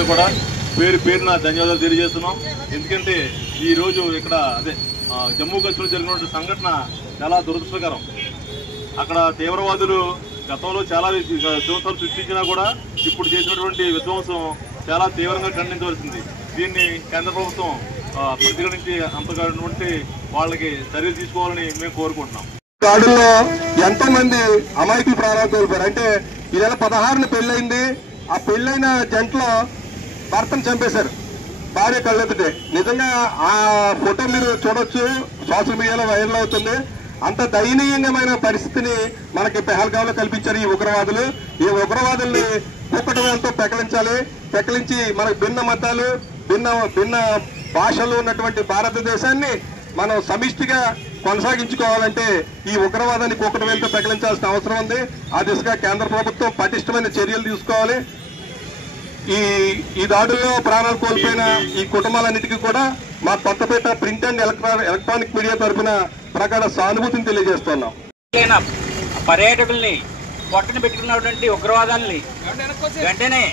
అందరూ కూడా పేరు పేరున ధన్యవాదాలు తెలియజేస్తున్నాం. ఎందుకంటే ఈ రోజు ఇక్కడ అదే జమ్మూ కాశ్మీర్ జరిగినటువంటి సంఘటన చాలా దురదృష్టకరం. అక్కడ తీవ్రవాదులు గతంలో చాలా విధ్వంసాలు సృష్టించినా కూడా ఇప్పుడు చేసినటువంటి విధ్వంసం చాలా తీవ్రంగా ఖండించవలసింది. దీన్ని కేంద్ర ప్రభుత్వం పరిగణించి అంతటువంటి వాళ్ళకి చర్యలు తీసుకోవాలని మేము కోరుకుంటున్నాం. దాడుల్లో ఎంతో మంది అమాయకులు ప్రాణాలు కోల్పోయారు. అంటే ఈ నెల 16న పెళ్ళైంది. ఆ పెళ్ళైన జంటలో భర్తను చంపేశారు భార్య కళ్ళెత్తుటే. నిజంగా ఆ ఫోటో మీరు చూడొచ్చు, సోషల్ మీడియాలో వైరల్ అవుతుంది. అంత దయనీయమైన పరిస్థితిని మనకి పెహల్గాంలో కల్పించారు ఈ ఉగ్రవాదులు. ఈ ఉగ్రవాదుల్ని కుక్కటంతో పెకలించి మనకు భిన్న మతాలు భిన్న భాషలు ఉన్నటువంటి భారతదేశాన్ని మనం సమిష్టిగా కొనసాగించుకోవాలంటే ఈ ఉగ్రవాదాన్ని కుక్కటంతో పెకలించాల్సిన అవసరం ఉంది. ఆ దిశగా కేంద్ర ప్రభుత్వం పటిష్టమైన చర్యలు తీసుకోవాలి. ఈ దాడుల్లో ప్రాణాలు కోల్పోయిన ఈ కుటుంబాలన్నిటికీ కూడా మా Kothapeta print and electronic media తరఫున ప్రగాఢ సానుభూతిని తెలియజేస్తున్నాం. పర్యాటకుల్ని పొట్టన పెట్టుకున్నటువంటి ఉగ్రవాదాలని వెంటనే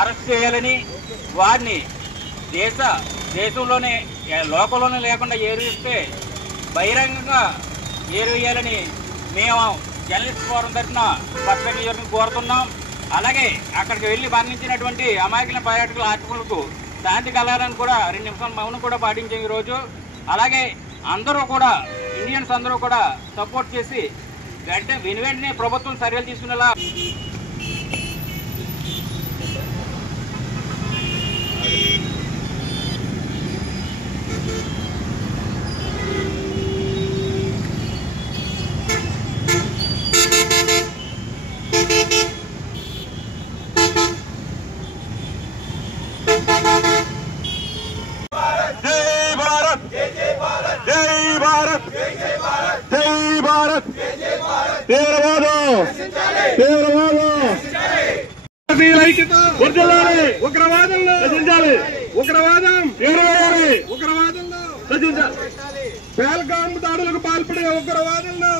అరెస్ట్ చేయాలని, వారిని దేశంలోనే లోకంలోనే లేకుండా ఏరిస్తే బహిరంగంగా ఏరివేయాలని మేము జర్నలిస్ట్ ఫోరం తరఫున కొత్తపేట నియోజకవర్గం కోరుతున్నాం. అలాగే అక్కడికి వెళ్ళి మరణించినటువంటి అమాయకుల పర్యాటకుల ఆత్మలకు శాంతి కలగాలని కూడా 2 నిమిషాల మౌనం కూడా పాటించాం ఈరోజు. అలాగే అందరూ కూడా ఇండియన్స్ అందరూ కూడా సపోర్ట్ చేసి వెంటనే ప్రభుత్వం చర్యలు తీసుకునేలా పెహల్గాం దాడులకు పాల్పడే ఉగ్రవాదులను